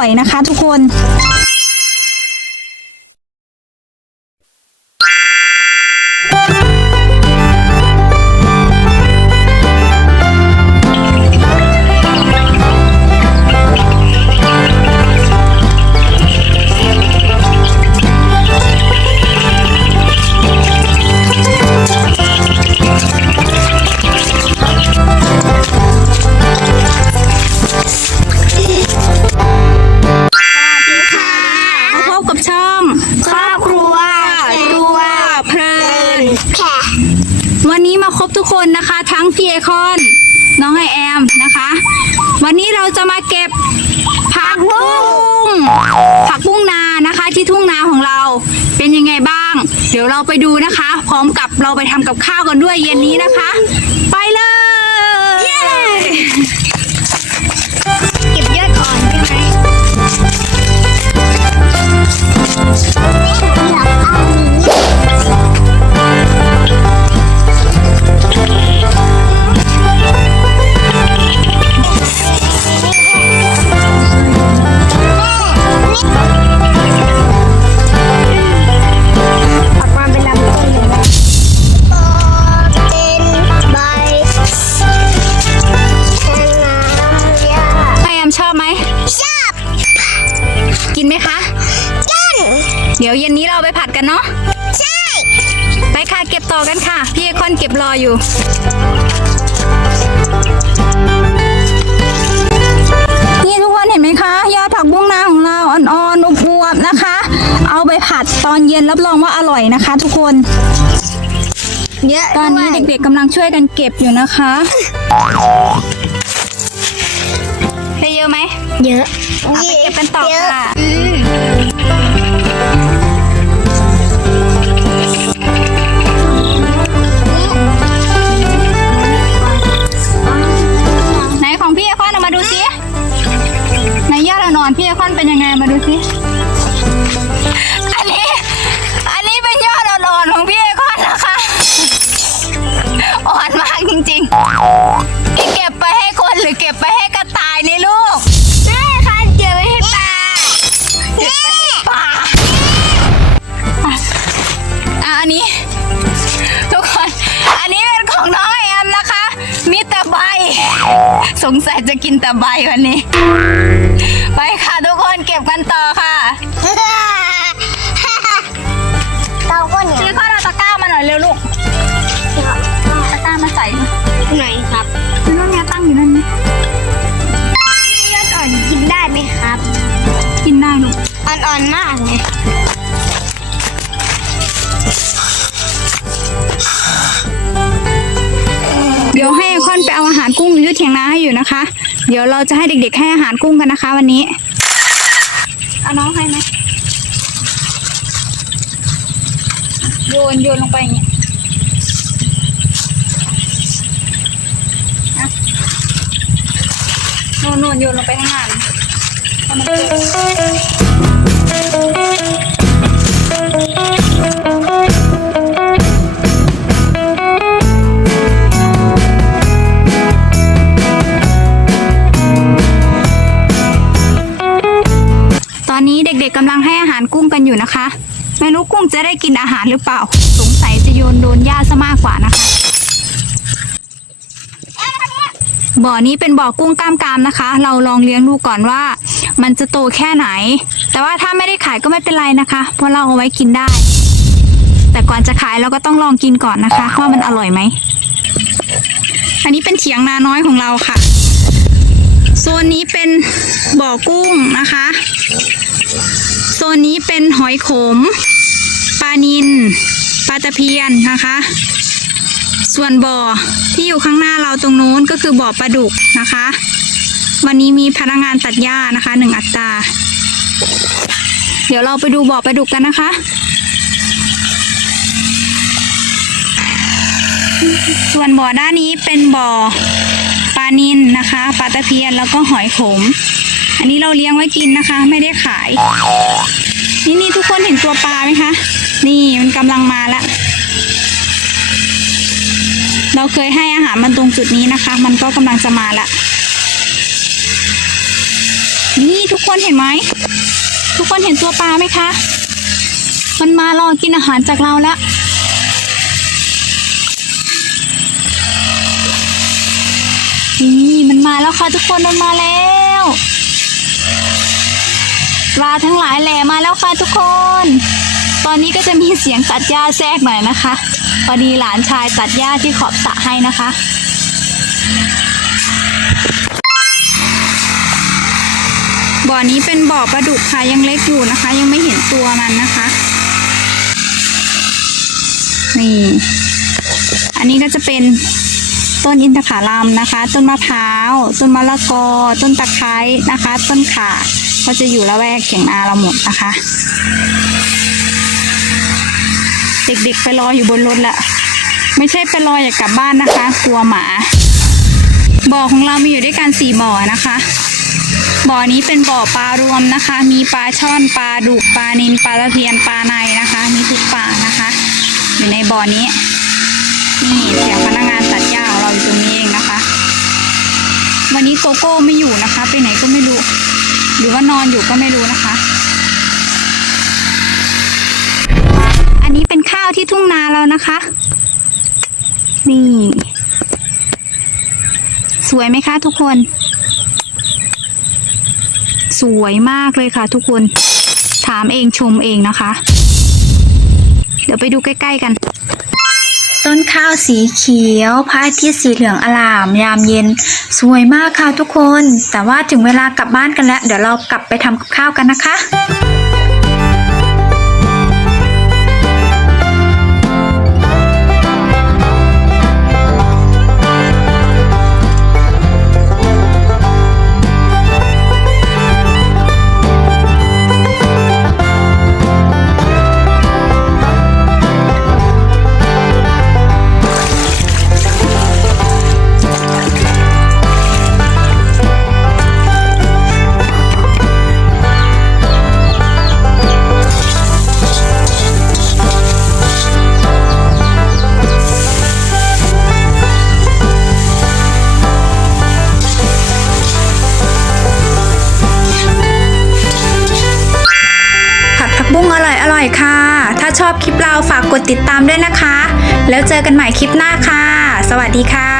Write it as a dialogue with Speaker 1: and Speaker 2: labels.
Speaker 1: ร่อยนะคะทุกคน ทุกคนนะคะ ทั้งพี่เอคอนน้องไอแอมนะคะ วันนี้เราจะมาเก็บผักบุ้งผักบุ้งนานะคะ ที่ทุ่งนาของเราเป็นยังไงบ้าง เดี๋ยวเราไปดูนะคะ พร้อมกับเราไปทำกับข้าวกันด้วยเย็นนี้นะคะ ไป
Speaker 2: กินไหม
Speaker 1: คะ
Speaker 2: กัน
Speaker 1: เดี๋ยวเย็นนี้เราไปผัดกันเนาะ
Speaker 2: ใช่
Speaker 1: ไปค่ะเก็บต่อกันค่ะ พี่เอคอนเก็บรออยู่นี่ทุกคนเห็นไหมคะ ยอดผักบุ้งนาของเราอ่อนๆอวบๆนะคะ เอาไปผัดตอนเย็นรับรองว่าอร่อยนะคะ ทุกคน
Speaker 2: เยอะ
Speaker 1: ตอนนี้
Speaker 2: ด้วย
Speaker 1: เด็กๆกำลังช่วยกันเก็บอยู่นะคะได้เยอะไหม
Speaker 2: เยอะ
Speaker 1: เอาไปเก็บกันต่อค่ะ ยังไงมาดูสิ อันนี้ กินแต่ใบวันนี้ ไปค่ะทุกคนเก็บกันต่อค่ะ
Speaker 2: เตาก็เหนียว
Speaker 1: พี่ข้อเอาตะกร้ามาหน่อยเร็วลูกตะกร้ามาใส่มา
Speaker 2: ไหนครับ
Speaker 1: นู่นไงตั้งอยู่นั่นนี่
Speaker 2: ยอดอ่อนกินได้ไหมครับ
Speaker 1: กินได้ลูก
Speaker 2: อ่อนๆมากเลย
Speaker 1: เดี๋ยวเราจะให้เด็กๆให้อาหารกุ้งกันนะคะ วันนี้เอาน้องให้ไหมโยนโยนลงไปอย่างเงี้ยอะโน่นโน่นโยนลงไปข้างล่างให้มันเจอ อนนี้เด็กๆกำลังให้อาหารกุ้งกันอยู่นะคะ ไม่รู้กุ้งจะได้กินอาหารหรือเปล่า สงสัยจะโยนโดนหญ้าซะมากกว่านะคะ บ่อนี้เป็นบ่อกุ้งกล้ามกรามนะคะ เราลองเลี้ยงดูก่อนว่า มันจะโตแค่ไหน แต่ว่าถ้าไม่ได้ขายก็ไม่เป็นไรนะคะ เพราะเราเอาไว้กินได้ แต่ก่อนจะขายเราก็ต้องลองกินก่อนนะคะ ว่ามันอร่อยไหม อันนี้เป็นเถียงนาน้อยของเราค่ะโซนนี้เป็นบ่อกุ้งนะคะ โซนนี้เป็นหอยขม ปลานิลปลาตะเพียนนะคะ ส่วนบ่อที่อยู่ข้างหน้าเราตรงนู้นก็คือบ่อปลาดุกนะคะ วันนี้มีพนักงานตัดหญ้านะคะหนึ่งอัตรา เดี๋ยวเราไปดูบ่อปลาดุกกันนะคะส่วนบ่อด้านนี้เป็นบ่อปลานิลนะคะปลาตะเพียนแล้วก็หอยขม อันนี้เราเลี้ยงไว้กินนะคะ ไม่ได้ขาย นี่นี่ทุกคนเห็นตัวปลาไหมคะ นี่มันกำลังมาล้วเราเคยให้อาหารมันตรงจุดนี้นะคะ มันก็กำลังจะมาละนี่ทุกคนเห็นไหม ทุกคนเห็นตัวปลาไหมคะ มันมารอกินอาหารจากเราแล้วนี่มันมาแล้วค่ะทุกคนมันมาแล้ว ปลาทั้งหลายแหล่มาแล้วค่ะทุกคน ตอนนี้ก็จะมีเสียงตัดหญ้าแทรกหน่อยนะคะ พอดีหลานชายตัดหญ้าที่ขอบสระให้นะคะบ่อนี้เป็นบ่อปลาดุกค่ะยังเล็กอยู่นะคะ ยังไม่เห็นตัวมันนะคะ นี่ อันนี้ก็จะเป็นต้นอินทผลัมนะคะ ต้นมะพร้าว ต้นมะละกอ ต้นตะไคร้นะคะ ต้นข่า ก็จะอยู่ละแวกเขียงนาเราหมดนะคะ เด็กๆไปรออยู่บนรถละไม่ใช่ไปรออยากกลับบ้านนะคะ กลัวหมา บ่อของเรามีอยู่ด้วยกันสี่บ่อนะคะ บ่อนี้เป็นบ่อปลารวมนะคะ มีปลาช่อนปลาดุกปลานิลปลาตะเพียนปลาในนะคะมีทุกปลานะคะ อยู่ในบ่อนี้นี่เสียงพนักงานตัดหญ้าของเราอยู่ตรงนี้เองนะคะ วันนี้โกโก้ไม่อยู่นะคะ ไปไหนก็ นะคะ นี่ สวยไหมคะทุกคน สวยมากเลยค่ะ ทุกคน ถามเองชมเองนะคะ เดี๋ยวไปดูใกล้ ๆ กัน ต้นข้าวสีเขียวพระอาทิตย์สีเหลืองอลาม ยามเย็น สวยมากค่ะทุกคน แต่ว่าถึงเวลากลับบ้านกันแล้ว เดี๋ยวเรากลับไปทำกับข้าวกันนะคะ ชอบคลิปเราฝากกดติดตามด้วยนะคะ แล้วเจอกันใหม่คลิปหน้าค่ะ สวัสดีค่ะ